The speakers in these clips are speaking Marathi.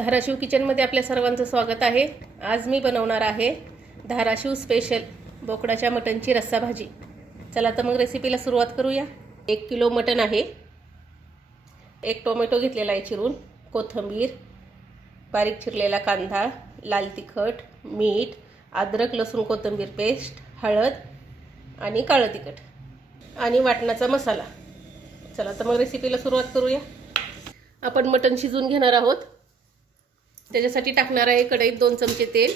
धाराशिव किचनमध्ये आपल्या सर्वांचं स्वागत आहे। आज मी बनवणार आहे धाराशिव स्पेशल बोकडाच्या मटनची रस्सा भाजी। चला तर मग रेसिपीला सुरुवात करूया। 1 किलो मटन आहे, 1 टोमॅटो घेतलेला आहे चिरून, कोथिंबीर, बारीक चिरलेला कांदा, लाल तिखट, मीठ, अद्रक लसूण कोथिंबीर पेस्ट, हळद आणि काळं तिखट आणि वाटणाचा मसाला। चला तर मग रेसिपीला सुरुवात करूया। आपण मटन शिजवून घेणार आहोत। त्याच्यासाठी टाकणार आहे कढईत 2 चमचे तेल,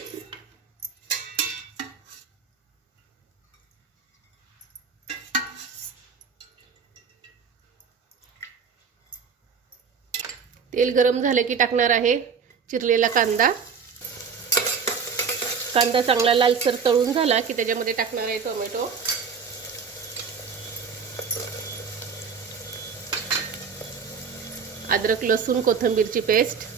तेल गरम झाले की टाकणार आहे चिरलेला कांदा। कांदा चांगला लालसर तळून झाला की त्याच्यामध्ये टाकणार आहे टोमॅटो, अद्रक लसूण कोथिंबीरची पेस्ट,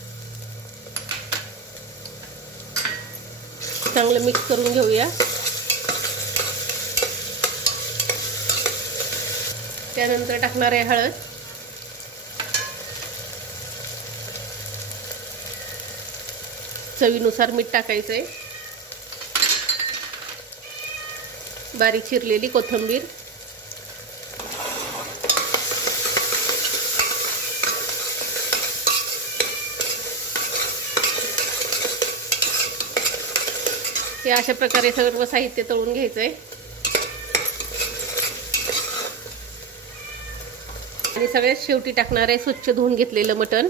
चांगलं मिक्स करून घेऊया। त्यानंतर टाकणार आहे हळद, चवीनुसार मीठ टाकायचं आहे, बारीक चिरलेली कोथिंबीर, हे अशा प्रकारे सर्व साहित्य तळून घ्यायचं आहे आणि सगळ्यात शेवटी टाकणार आहे स्वच्छ धुवून घेतलेलं मटण।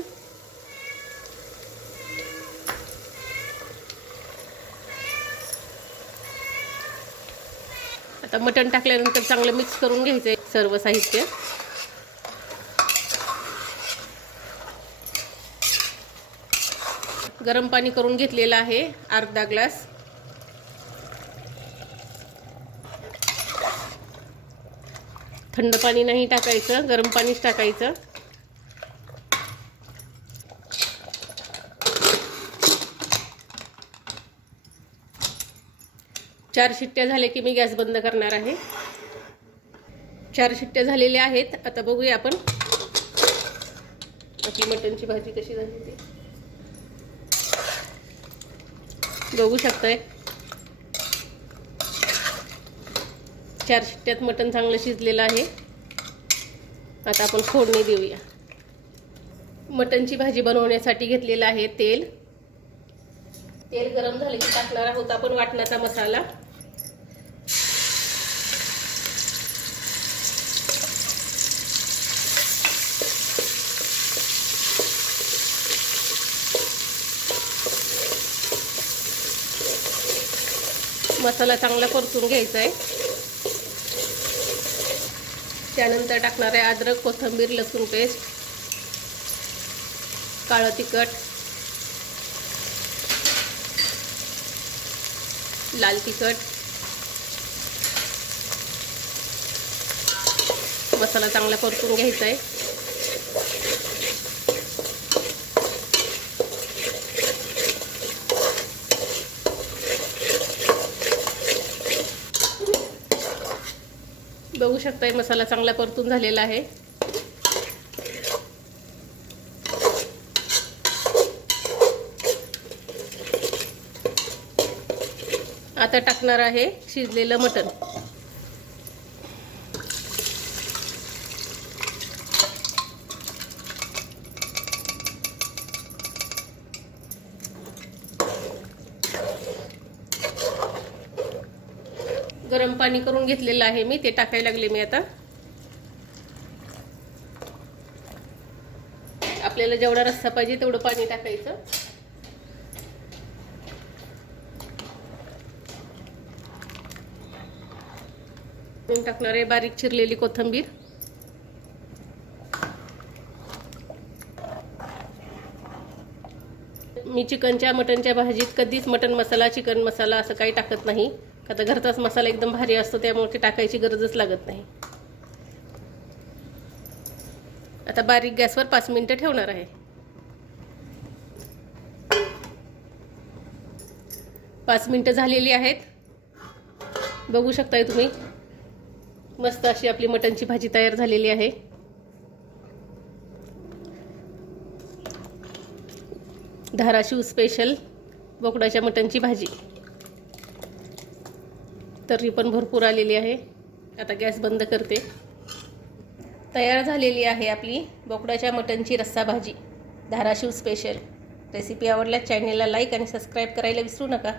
आता मटण टाकल्यानंतर चांगलं मिक्स करून घ्यायचं आहे सर्व साहित्य। गरम पाणी करून घेतलेलं आहे अर्धा ग्लास। थंड पाणी नाही टाकायचं, गरम पाणीच टाकायचं। चार शिट्ट्या झाल्या की मी गॅस बंद करणार आहे। 4 शिट्ट्या झालेल्या आहेत। आता बघूया आपण आपली मटणची भाजी कशी झाली ते। बघू शकताय 4 शिट्ट्यात मटण चांगलं शिजलेलं आहे। आता आपण फोडणी देऊया। मटणची भाजी बनवण्यासाठी घेतलेलं आहे तेल। तेल गरम झाले की टाकणार आहोत आपण वाटणाचा मसाला। मसाला चांगला परतून घ्यायचा आहे। त्यानंतर टाकणार आहे अद्रक कोथिंबीर लसूण पेस्ट, काळं तिखट, लाल तिखट। मसाला चांगला परतून घ्यायचा आहे। बघू शकताय मसाला चांगला परतून झालेला आहे। आता टाकणार आहे शिजलेलं मटण। गरम पाणी करून घेतलेलं आहे मी, ते टाकायला लागले मी आता। आपल्याला जेवढा रस्सा पाहिजे तेवढं पाणी टाकायचं। टाकणार आहे बारीक चिरलेली कोथिंबीर, मी चिकनच्या मटनच्या भाजीत कधीच मटन मसाला चिकन मसाला असं काही टाकत नाही। आता घरचाच मसाला एकदम भारी असतो, त्यामुळे ते टाकायची गरजच लागत नाही। आता बारीक गॅसवर 5 मिनिटं ठेवणार आहे। 5 मिनिटं झालेली आहेत। बघू शकताय तुम्ही मस्त अशी आपली मटनची भाजी तयार झालेली आहे। धाराशिव स्पेशल बोकडाच्या मटणची भाजी. तर्री पण भरपूर आलेली आहे. आता गॅस बंद करते. तयार झालेली आहे आपली बोकडाच्या मटणची रस्सा भाजी धाराशिव स्पेशल. रेसिपी आवडल्यास चॅनलला लाईक आणि सबस्क्राईब करायला विसरू नका.